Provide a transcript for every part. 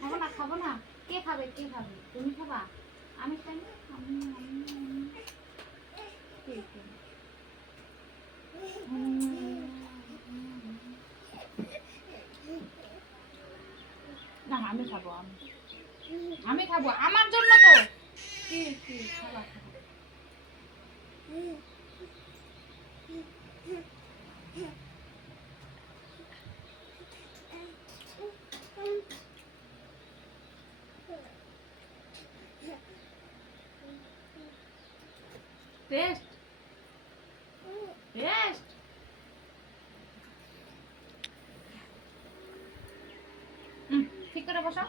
খাব না খাব না। কে খাবে কে খাবে? তুমি খাবা? আমি খাই না। আম, খাব? আমি আমি। খাব আমার জন্য তো। কি কি খাবা টেস্ট টেস্ট ঠিক করে বসো।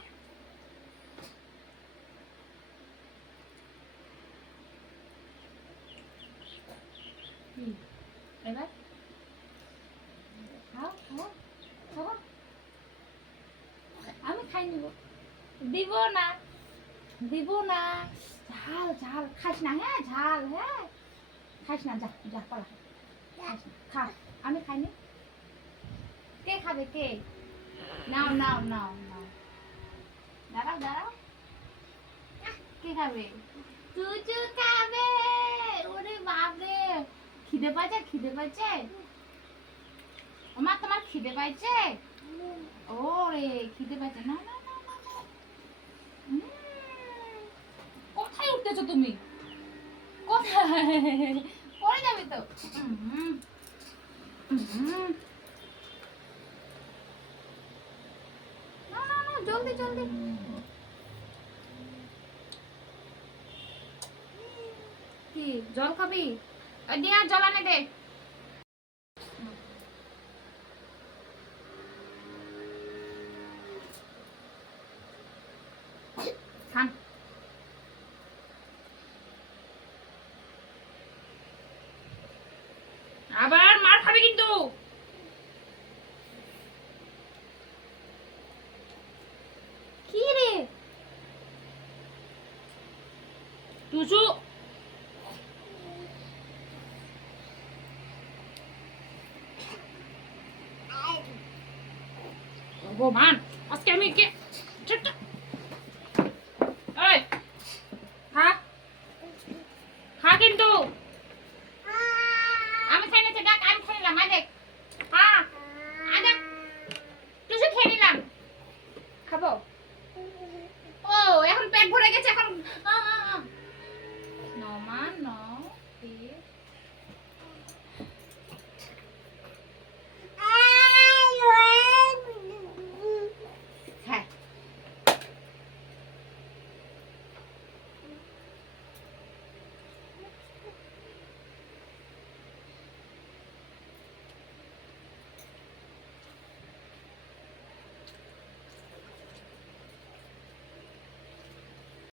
এবার খাও খাও খাও আমি খাই নিব। দিব না। দিব না। ঝাল ঝাল। খাস না হ্যাঁ ঝাল হ্যাঁ। খাস না যা যা পালা খা। আমি খাইনি। কে খাবে কে? নাও নাও নাও নাও। দাঁড়াও দাঁড়াও। কে খাবে? চুচু খাবে। ওরে বাপরে। খিদে পাচ্ছে খিদে পাচ্ছে ওমা তোমার খিদে পাইছে? ওরে খিদে পাচ্ছে না, না। উঠতেছো তুমি? কোথায়? পড়ে যাবে তো। জলদি জলদি। কি, জল খাবি? দিয়া জল আনে দে। খান আবার মার খাবে কিন্তু। কি রে? টুসু। ভগবান আজকে আমি কে পেট ভরে গেছে এখন। ন মা ন